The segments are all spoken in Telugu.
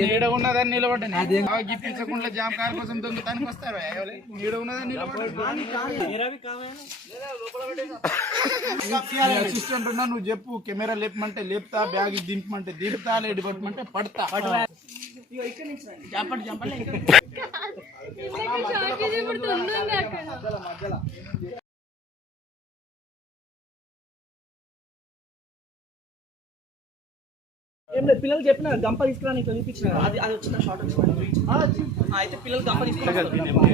నీడ ఉన్నదని నిలబడ్డాను గిప్పించకుండా జామకాయ కోసం దొంగతానికి వస్తారు నీడ ఉన్నదని అసిస్టెంట్ ఉన్నా నువ్వు చెప్పు కెమెరా లేపమంటే లేపుతా బ్యాగ్ దింపమంటే దింపుతా లేడి పట్టమంటే పడతా చెప్పండి చెప్పండి ఏం లేదు పిల్లలు చెప్పిన గంప తీసుకురా నీకు చూపించిన అది అది వచ్చిన షార్ట్ అయితే పిల్లలు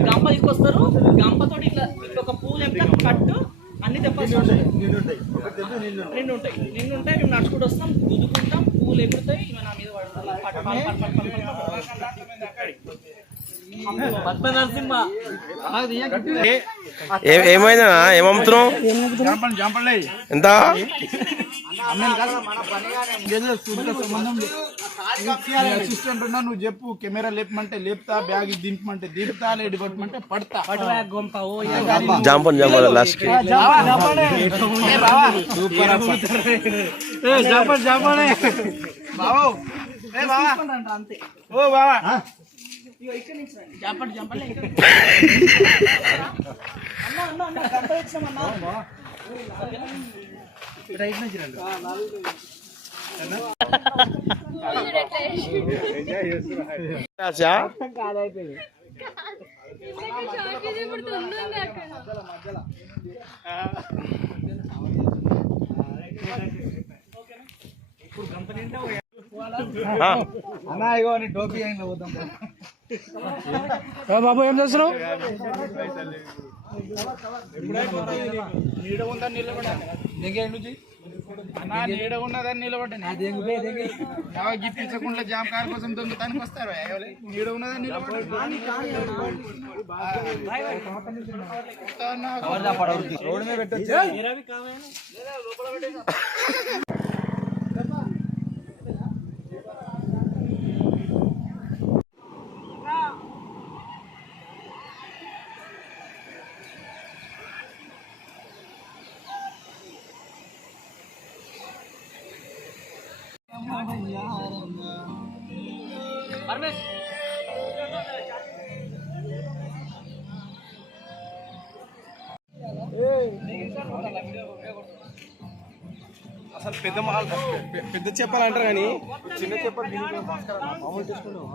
గంప తీసుకొస్తారు గంపతో ఇట్లా ఒక పూలు ఎంత కట్టు అన్ని తెప్పాల్సి నిన్ను ఉంటాయి మేము నడుచుకుంటూ వస్తాం గుద్దుకుంటాం పూలు ఎగురుతాయి ఇవి నా మీద ఏమైనా ఏమమ్ముతున్నావు ఎంత అసిస్టెంట్ ఉన్నా నువ్వు చెప్పు కెమెరా లేపమంటే లేపుతా బ్యాగ్ దింపమంటే దింపుతా లేడి పట్టమంటే పడతా జాంపన్ జాంపన్ లాస్ట్ అంతే ఓ బావా ఇక్కడ నుంచి చెప్పండి చెప్పండి అన్న గంప ఇచ్చామన్నా రైట్ నుంచి రండి అన్నా ఇగో నీ టోపీ అయిన పోతాం బాబు ఏం చేస్తున్నావు నీడ ఉందని నిలబడ్డాను నీడ ఉన్నదని నిలబడ్డాను గిప్పించకుండా జామకాయ కోసం దొంగతానికి వస్తారు నీడ ఉన్నదని రోడ్డు మీద పెట్టొచ్చు అసలు పెద్ద చెప్పాలి అంటారు కానీ చిన్న చెప్పాలి మామూలు చేసుకుంటావు